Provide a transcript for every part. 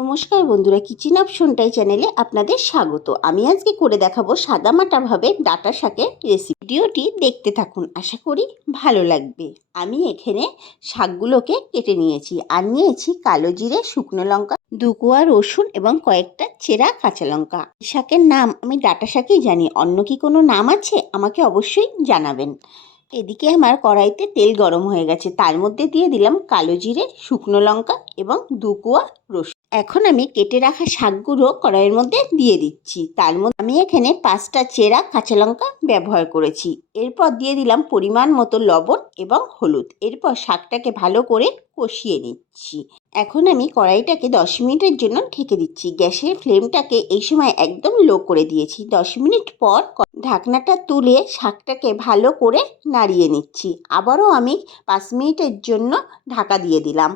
নমস্কার বন্ধুরা, কিচেন অপশনটাই চ্যানেলে আপনাদের স্বাগত। আমি আজকে করে দেখাবো সাদামাটাভাবে ডাঁটা শাকের রেসিপি। ভিডিওটি দেখতে থাকুন, আশা করি ভালো লাগবে। আমি এখানে শাকগুলোকে কেটে নিয়েছি আর নিয়েছি কালো জিরে, শুকনো লঙ্কা, 2 কোয়া রসুন এবং কয়েকটা চেরা কাঁচা লঙ্কা। শাকের নাম আমি ডাঁটা শাকই জানি, অন্য কি কোনো নাম আছে আমাকে অবশ্যই জানাবেন। এদিকে আমার কড়াইতে তেল গরম হয়ে গেছে, তার মধ্যে দিয়ে দিলাম কালো জিরে, শুকনো লঙ্কা এবং 2 কোয়া রসুন। এখন আমি কেটে রাখা শাকগুলো কড়াইয়ের মধ্যে দিয়ে দিচ্ছি। তার মধ্যে আমি এখানে 5টা চেরা কাঁচা লঙ্কা ব্যবহার করেছি। এরপর দিয়ে দিলাম পরিমাণ মতো লবণ এবং হলুদ। এরপর শাকটাকে ভালো করে কষিয়ে নিচ্ছি। এখন আমি কড়াইটাকে 10 মিনিটের জন্য ঢেকে দিচ্ছি। গ্যাসের ফ্লেমটাকে এই সময় একদম লো করে দিয়েছি। 10 মিনিট পর ঢাকনাটা তুলে শাকটাকে ভালো করে নাড়িয়ে নিচ্ছি। আবারও আমি 5 মিনিটের জন্য ঢাকা দিয়ে দিলাম।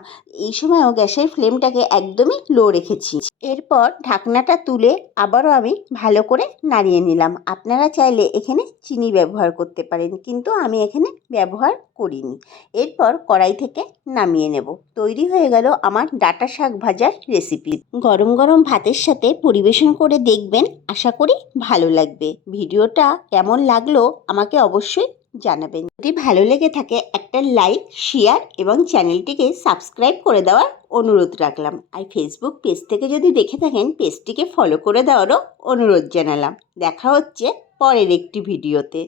এই সময়ও গ্যাসের ফ্লেমটাকে একদমই লো রেখেছি। এরপর ঢাকনাটা তুলে আবারও আমি ভালো করে নাড়িয়ে নিলাম। আপনারা চাইলে এখানে চিনি ব্যবহার করতে পারেন, কিন্তু আমি এখানে ব্যবহার করিনি। এরপর কড়াই থেকে নামিয়ে নেব। তৈরি হয়ে গেল আমার ডাঁটা শাক ভাজার রেসিপি। গরম গরম ভাতের সাথে পরিবেশন করে দেখবেন, আশা করি ভালো লাগবে। ভিডিওটা কেমন লাগলো আমাকে অবশ্যই জানাবেন। যদি ভালো লেগে থাকে একটা লাইক, শেয়ার এবং চ্যানেলটিকে সাবস্ক্রাইব করে দেওয়ার অনুরোধ রাখলাম। আর ফেসবুক পেজ থেকে যদি দেখে থাকেন, পেজটিকে ফলো করে দেওয়ারও অনুরোধ জানালাম। দেখা হচ্ছে পরের একটি ভিডিওতে।